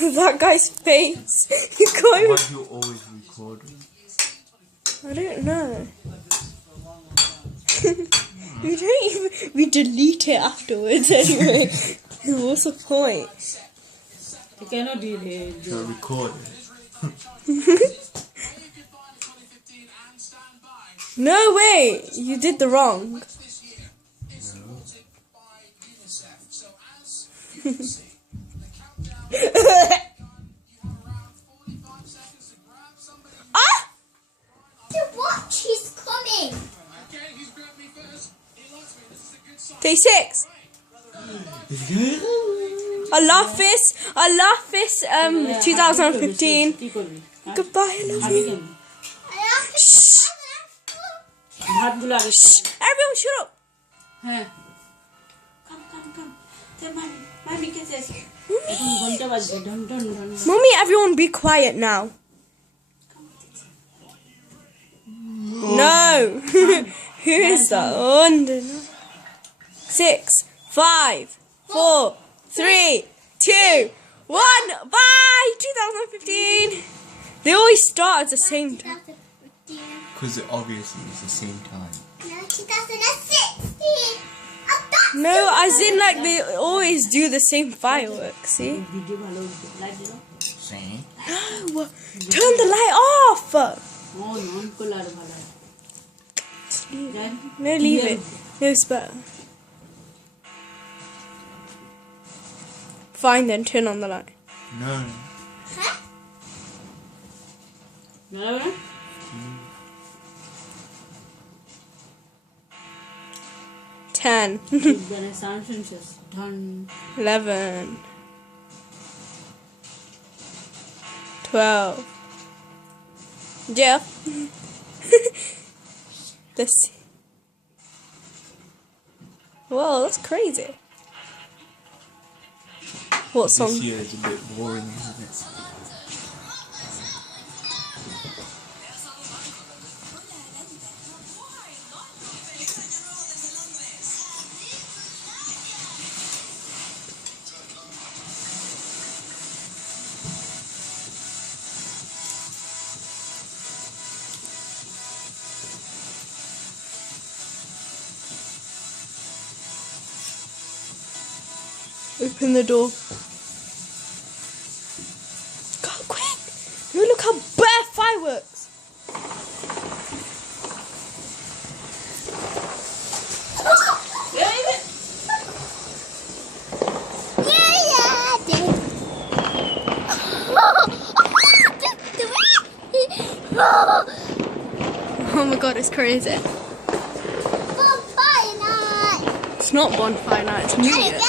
That guy's face. Why do you always record? I don't know. We don't even. We delete it afterwards anyway. What's the point? You cannot do it. You're recording. No way! You did the wrong. Ah! The watch is coming. Day 6. I love this. 2015. Goodbye, I love you. Everyone shut up. Mommy, everyone be quiet now. No. Who is that? 6, 5, 4, 3, 2, 1. Bye. 2015. They always start at the same time. Because it obviously is the same time. No, 2016. No, as in like they always do the same fireworks. See? See? No. Turn the light off. No, leave it. No, it's better. Fine then, turn on the light. No. No? 10, 11, 12. Jeff. This. Whoa, that's crazy. What song? This year is a bit boring, isn't it? Open the door. Go quick! No, look how bare fireworks. Oh my god, it's crazy. Bonfire night. It's not bonfire night, it's New Year.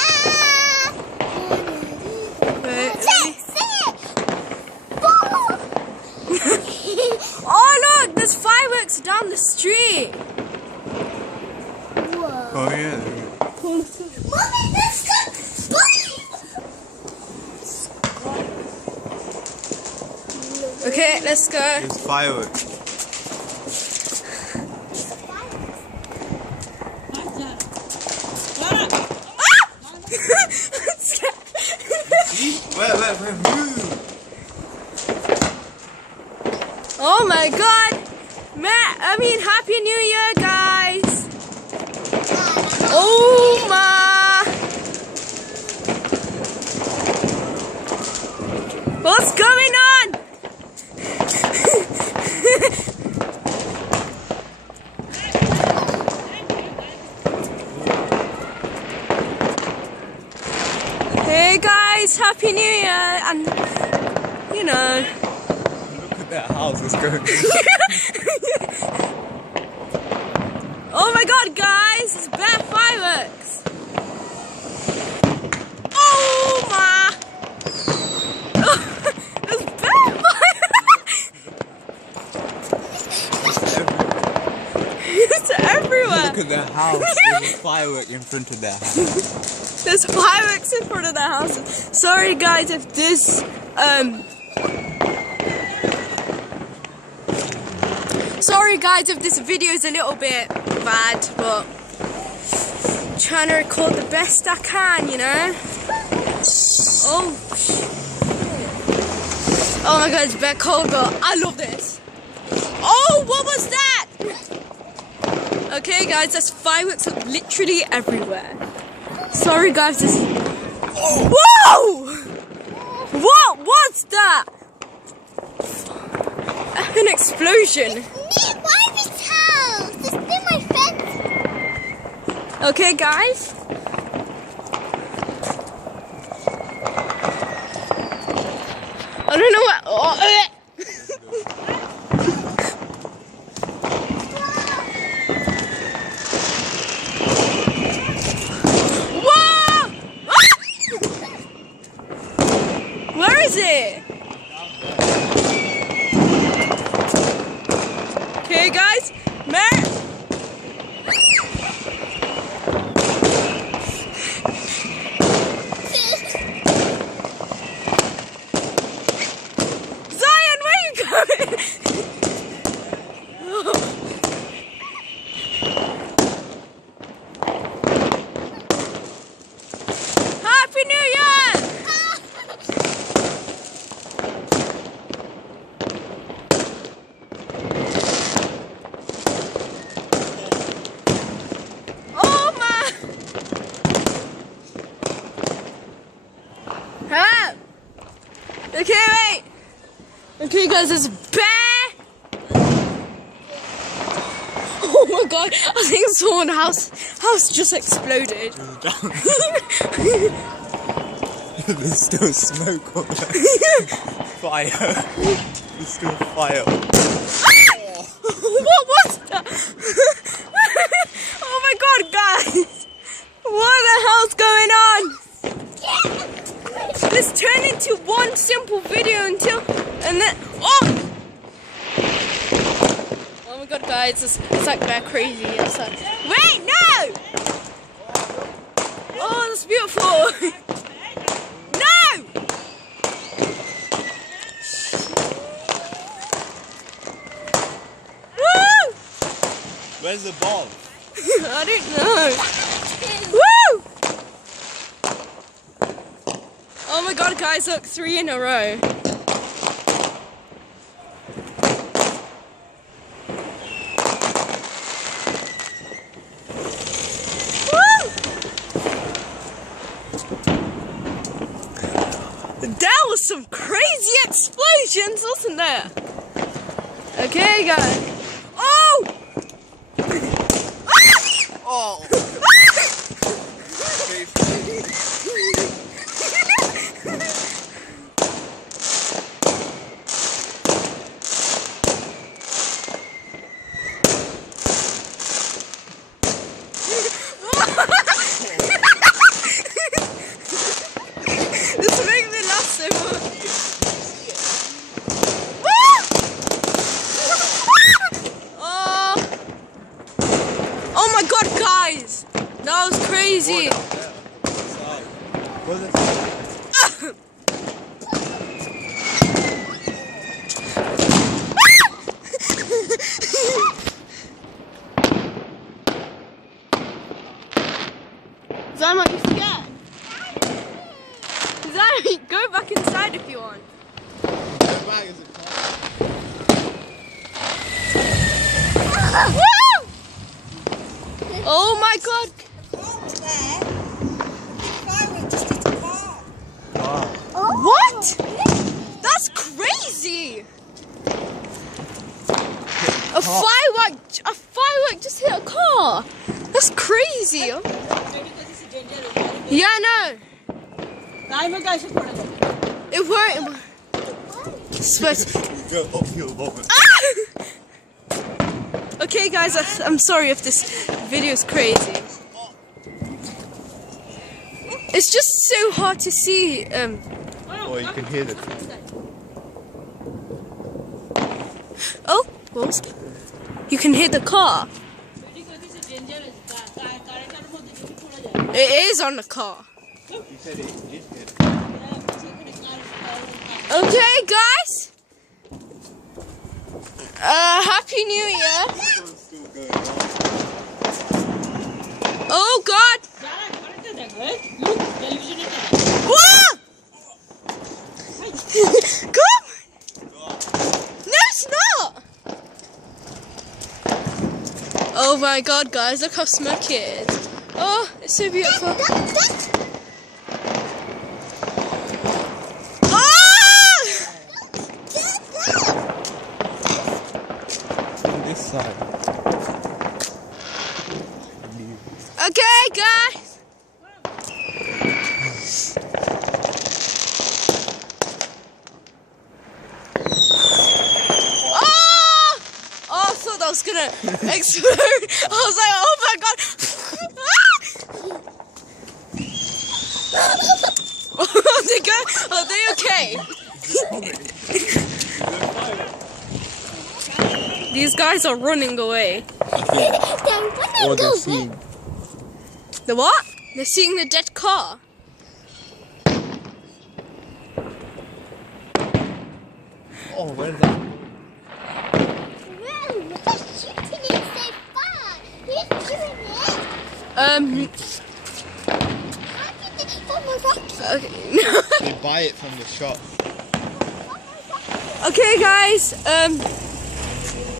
Oh look, there's fireworks down the street. Whoa. Oh yeah. Mommy, let's go. Okay, let's go. It's fireworks. Where, move! Oh my god! Happy New Year, guys! Oh my! What's going on? Hey guys, Happy New Year! And, you know... Look at that house, it's going. Oh my god, guys! It's bare fireworks! Oh my! It's bare fireworks! It's everywhere! Look at their house, there's a firework in front of their house. There's fireworks in front of their houses. Sorry guys if this Sorry guys if this video is a little bit bad, but trying to record the best I can, you know. Oh my god, it's a bit cold, but I love this. Oh, what was that? Okay, guys, there's fireworks literally everywhere. Sorry, guys. This. Whoa! What was that? An explosion. Near Barbie's house. It's near my fence. Okay, guys. I don't know what. Oh, whoa! Where is it? Okay, guys. Happy New Year! Oh my! Ah! Okay, wait. Okay, guys, there's a bear. Oh my god! I think someone's house just exploded. There's still smoke on there. Fire. There's still fire. What was that? Oh my god, guys! What the hell's going on? This turned into one simple video and then oh my god, guys! It's like they're crazy. It's like, wait, no! Oh, that's beautiful. No! Woo! Where's the bomb? I don't know. Woo! Oh my god, guys, look, 3 in a row. Woo! There was some crazy explosions, wasn't there? Okay, guys. Oh! Oh! This makes me laugh so much. Oh my god, guys! That was crazy. What's it? Zama, you scared? Zama, go back inside if you want. Woo! Oh my god! What? That's crazy! A firework just hit a car. That's crazy. Yeah, I know. It won't. Go uphill moment. Okay, guys, I'm sorry if this video is crazy. It's just so hard to see. Oh, you can hear the. Oh, what was it? You can hear the car. It is on the car. You said it did hit. Okay, guys. Happy New Year. Still going on. Oh God. Right? Look, television is Whoa! Come! No, it's not! Oh my god, guys, look how smoky it is. Oh, it's so beautiful. Oh! On this side. Okay, guys. Oh, I thought that was gonna explode. I was like, oh my god. Are they good? Are they okay? These guys are running away. Or they're seeing. The what? They're seeing the dead car. Oh, where is that? Well, what's shooting it so far? Who's doing it? How did they form a rocket? Okay. They buy it from the shop. Okay, guys.